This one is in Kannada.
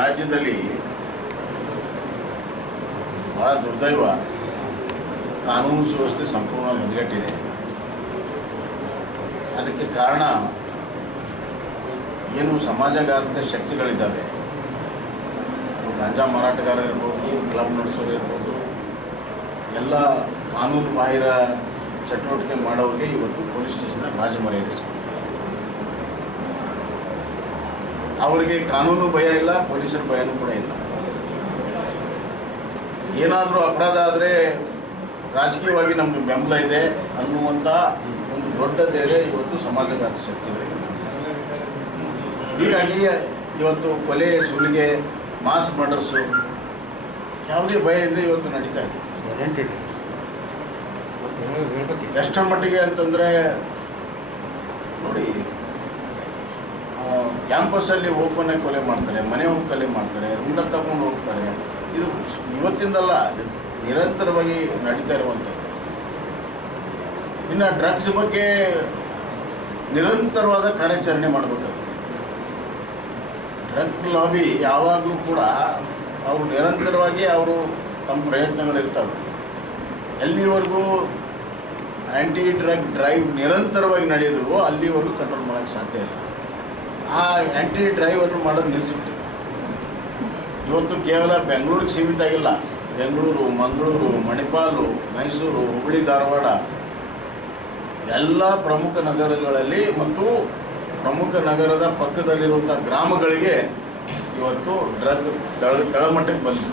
ರಾಜ್ಯದಲ್ಲಿ ಭಾಳ ದುರ್ದೈವ, ಕಾನೂನು ಸುವ್ಯವಸ್ಥೆ ಸಂಪೂರ್ಣವಾಗಿ ಹದಗೆಟ್ಟಿದೆ. ಅದಕ್ಕೆ ಕಾರಣ ಏನು ಸಮಾಜಘಾತಕ ಶಕ್ತಿಗಳಿದ್ದಾವೆ. ಅದು ಗಾಂಜಾ ಮಾರಾಟಗಾರರಿರ್ಬೋದು, ಕ್ಲಬ್ ನಡೆಸೋರು ಇರ್ಬೋದು, ಎಲ್ಲ ಕಾನೂನು ಬಾಹಿರ ಚಟುವಟಿಕೆ ಮಾಡೋರಿಗೆ ಇವತ್ತು ಪೊಲೀಸ್ ಸ್ಟೇಷನಲ್ಲಿ ರಾಜಮರ್ಯಾದೆ ಸಿಗ್ತದೆ. ಅವರಿಗೆ ಕಾನೂನು ಭಯ ಇಲ್ಲ, ಪೊಲೀಸರ ಭಯನೂ ಕೂಡ ಇಲ್ಲ. ಏನಾದರೂ ಅಪರಾಧ ಆದರೆ ರಾಜಕೀಯವಾಗಿ ನಮಗೆ ಬೆಂಬಲ ಇದೆ ಅನ್ನುವಂಥ ಒಂದು ದೊಡ್ಡ ಧೈರ್ಯ ಇವತ್ತು ಸಮಾಜಘಾತ ಶಕ್ತಿಗಳಿಗೆ ಬಂದಿದೆ. ಹೀಗಾಗಿ ಇವತ್ತು ಕೊಲೆ, ಸುಲಿಗೆ, ಮಾಸ್ ಮರ್ಡರ್ಸು ಯಾವುದೇ ಭಯ ಇಲ್ಲದೆ ಇವತ್ತು ನಡೀತಾ ಇದೆ. ಎಷ್ಟರ ಮಟ್ಟಿಗೆ ಅಂತಂದರೆ ನೋಡಿ, ಕ್ಯಾಂಪಸ್ಸಲ್ಲಿ ಓಪನ್ನಾಗಿ ಕೊಲೆ ಮಾಡ್ತಾರೆ, ಮನೆ ಹೋಗಿ ಕೊಲೆ ಮಾಡ್ತಾರೆ, ರುಂಡ ತಗೊಂಡು ಹೋಗ್ತಾರೆ. ಇದು ಇವತ್ತಿಂದಲ್ಲ, ನಿರಂತರವಾಗಿ ನಡೀತಾ ಇರುವಂಥದ್ದು. ಇನ್ನು ಡ್ರಗ್ಸ್ ಬಗ್ಗೆ ನಿರಂತರವಾದ ಕಾರ್ಯಾಚರಣೆ ಮಾಡಬೇಕಾಗುತ್ತೆ. ಡ್ರಗ್ ಲಾಬಿ ಯಾವಾಗಲೂ ಕೂಡ ಅವರು ನಿರಂತರವಾಗಿ ತಮ್ಮ ಪ್ರಯತ್ನಗಳಿರ್ತವೆ. ಎಲ್ಲಿವರೆಗೂ ಆ್ಯಂಟಿ ಡ್ರಗ್ ಡ್ರೈವ್ ನಿರಂತರವಾಗಿ ನಡೆಯೋದಿಲ್ವೋ ಅಲ್ಲಿವರೆಗೂ ಕಂಟ್ರೋಲ್ ಮಾಡೋಕ್ಕೆ ಸಾಧ್ಯ ಇಲ್ಲ. ಆ ಆ್ಯಂಟಿ ಡ್ರೈವನ್ನು ಮಾಡೋದು ನಿಲ್ಲಿಸ್ಬಿಟ್ಟಿದೆ. ಇವತ್ತು ಕೇವಲ ಬೆಂಗಳೂರಿಗೆ ಸೀಮಿತ ಆಗಿಲ್ಲ. ಬೆಂಗಳೂರು, ಮಂಗಳೂರು, ಮಣಿಪಾಲು, ಮೈಸೂರು, ಹುಬ್ಬಳ್ಳಿ, ಧಾರವಾಡ ಎಲ್ಲ ಪ್ರಮುಖ ನಗರಗಳಲ್ಲಿ ಮತ್ತು ಪ್ರಮುಖ ನಗರದ ಪಕ್ಕದಲ್ಲಿರುವಂಥ ಗ್ರಾಮಗಳಿಗೆ ಇವತ್ತು ಡ್ರಗ್ ತಳಮಟ್ಟಕ್ಕೆ ಬಂದಿದೆ.